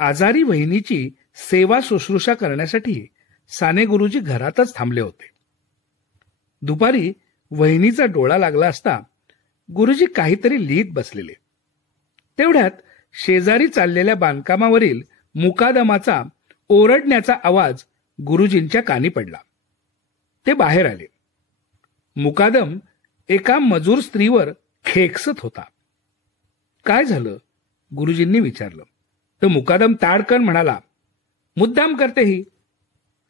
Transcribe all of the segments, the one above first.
आजारी वहिनीची सेवा शुश्रूषा करण्यासाठी साने गुरुजी घरातच थांबले होते. दुपारी वहिनीचा डोळा लागला असता गुरुजी काहीतरी लिहित बसलेले. तेवढ्यात शेजारी चाललेल्या बांधकामावरील मुकादमाचा ओरडण्याचा आवाज गुरुजींच्या कानी पडला. ते बाहेर आले. मुकादम एका मजूर स्त्रीवर खेकसत होता. काय झालं? गुरुजींनी विचारलं. तर मुकादम ताडकन म्हणाला, मुद्दाम करते ही.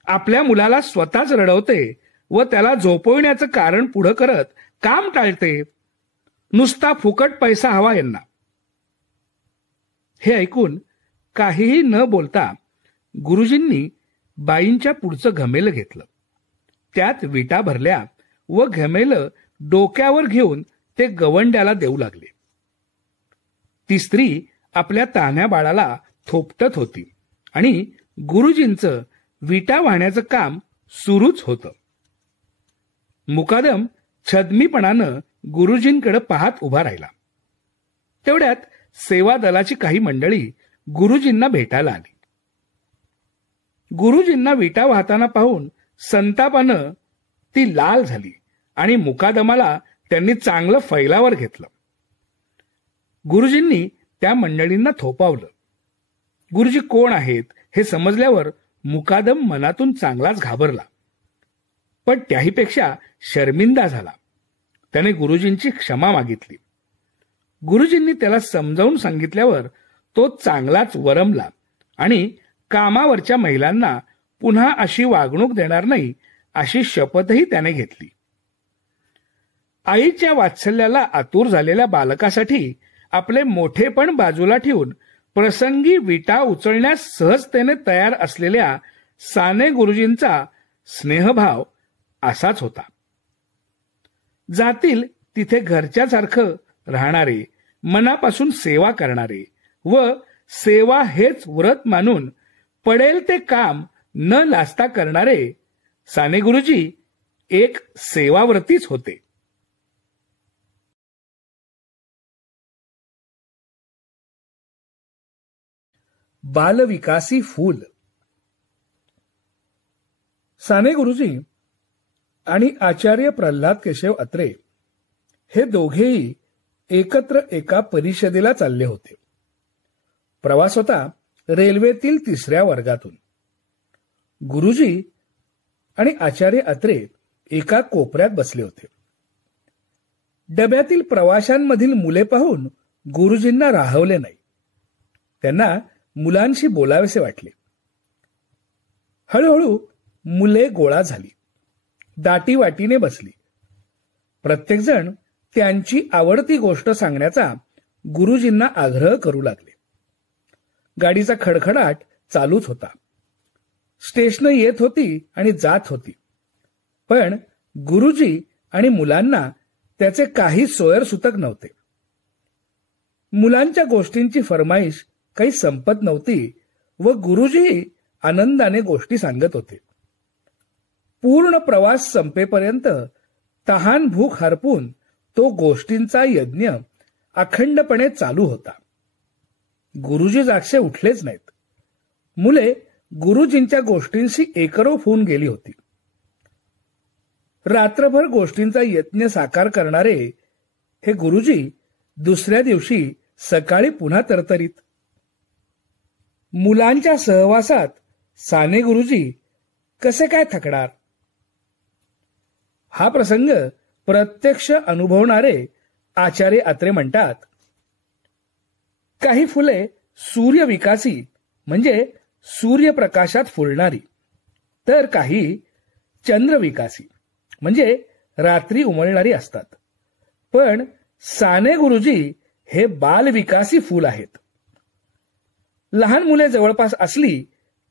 आपल्या मुलाला स्वतःच रडवते व त्याला झोपविण्याचं कारण पुढं करत काम टाळते. नुसता फुकट पैसा हवा यांना. हे ऐकून काहीही न बोलता गुरुजींनी बाईंच्या पुढचं घमेलं घेतलं. त्यात विटा भरल्या व घमेलं डोक्यावर घेऊन ते गवंड्याला देऊ लागले. ती स्त्री आपल्या तान्ह्या बाळाला थोपटत होती आणि गुरुजींचं विटा वाहण्याचं काम सुरूच होतं. मुकादम छदमीपणानं गुरुजींकडे पाहत उभा राहिला. तेवढ्यात सेवा दलाची काही मंडळी गुरुजींना भेटायला आली. गुरुजींना विटा वाहताना पाहून संतापानं ती लाल झाली आणि मुकादमाला त्यांनी चांगलं फैलावर घेतलं. गुरुजींनी त्या मंडळींना थोपावलं. गुरुजी कोण आहेत हे समजल्यावर मुकादम मनातून चांगलाच घाबरला, पण त्याहीपेक्षा शर्मिंदा झाला. त्याने गुरुजींची क्षमा मागितली. गुरुजींनी त्याला समजावून सांगितल्यावर तो चांगलाच वरमला आणि कामावरच्या महिलांना पुन्हा अशी वागणूक देणार नाही अशी शपथही त्याने घेतली. आईच्या वात्सल्याला आतुर झालेल्या बालकासाठी आपले मोठेपण बाजूला ठेवून प्रसंगी विटा उचलण्यास सहजतेने तयार असलेल्या साने गुरुजींचा स्नेहभाव असाच होता. जातील तिथे घरच्यासारखं राहणारे, मनापासून सेवा करणारे व सेवा हेच व्रत मानून पडेल ते काम न लाजता करणारे साने गुरुजी एक सेवाव्रतीच होते. बालविकासी फूल. साने गुरुजी आणि आचार्य प्रल्हाद केशव अत्रे हे दोघेही एकत्र एका परिषदेला चालले होते. प्रवास होता रेल्वेतील 3ऱ्या वर्गातून. गुरुजी आणि आचार्य अत्रे एका कोपऱ्यात बसले होते. डब्यातील प्रवाशांमधील मुले पाहून गुरुजींना राहवले नाही. त्यांना मुलांशी बोलावेसे वाटले. हळूहळू मुले गोळा झाली. दाटीवाटीने बसली. प्रत्येकजण त्यांची आवडती गोष्ट सांगण्याचा गुरुजींना आग्रह करू लागले. गाडीचा खडखडाट चालूच होता. स्टेशन येत होती आणि जात होती, पण गुरुजी आणि मुलांना त्याचे काही सोयरसुतक नव्हते. मुलांच्या गोष्टींची फरमाईश काही संपत नव्हती व गुरुजी आनंदाने गोष्टी सांगत होते. पूर्ण प्रवास संपेपर्यंत तहान भूक हरपून तो गोष्टींचा यज्ञ अखंडपणे चालू होता. गुरुजी जागचे उठलेच नाहीत. मुले गुरुजींच्या गोष्टींशी एकरूप होऊन गेली होती. रात्रभर गोष्टींचा यज्ञ साकार करणारे हे गुरुजी दुसऱ्या दिवशी सकाळी पुन्हा तरतरीत. मुलांच्या सहवासात साने गुरुजी कसे काय थकणार? हा प्रसंग प्रत्यक्ष अनुभवणारे आचार्य अत्रे म्हणतात, काही फुले सूर्यविकासी म्हणजे सूर्यप्रकाशात फुलणारी, तर काही चंद्रविकासी म्हणजे रात्री उमलणारी असतात. पण साने गुरुजी हे बालविकासी फूल आहेत. लहान मुले जवळपास असली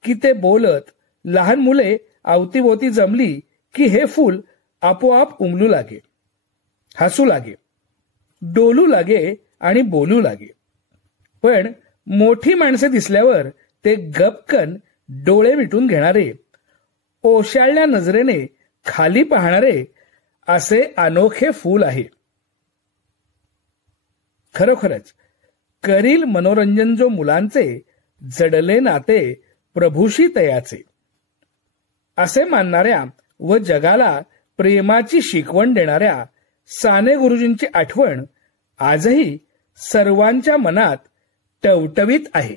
की ते बोलत, लहान मुले अवतीभोवती जमली की हे फूल आपोआप उमलू लागे, हसू लागे, डोलू लागे आणि बोलू लागे. पण मोठी माणसे दिसल्यावर ते गपकन डोळे मिटून घेणारे, ओशाळल्या नजरेने खाली पाहणारे असे अनोखे फूल आहे. खरोखरच करील मनोरंजन जो मुलांचे जडले नाते प्रभूशी तयाचे असे मानणाऱ्या व जगाला प्रेमाची शिकवण देणाऱ्या साने गुरुजींची आठवण आजही सर्वांच्या मनात टवटवीत आहे.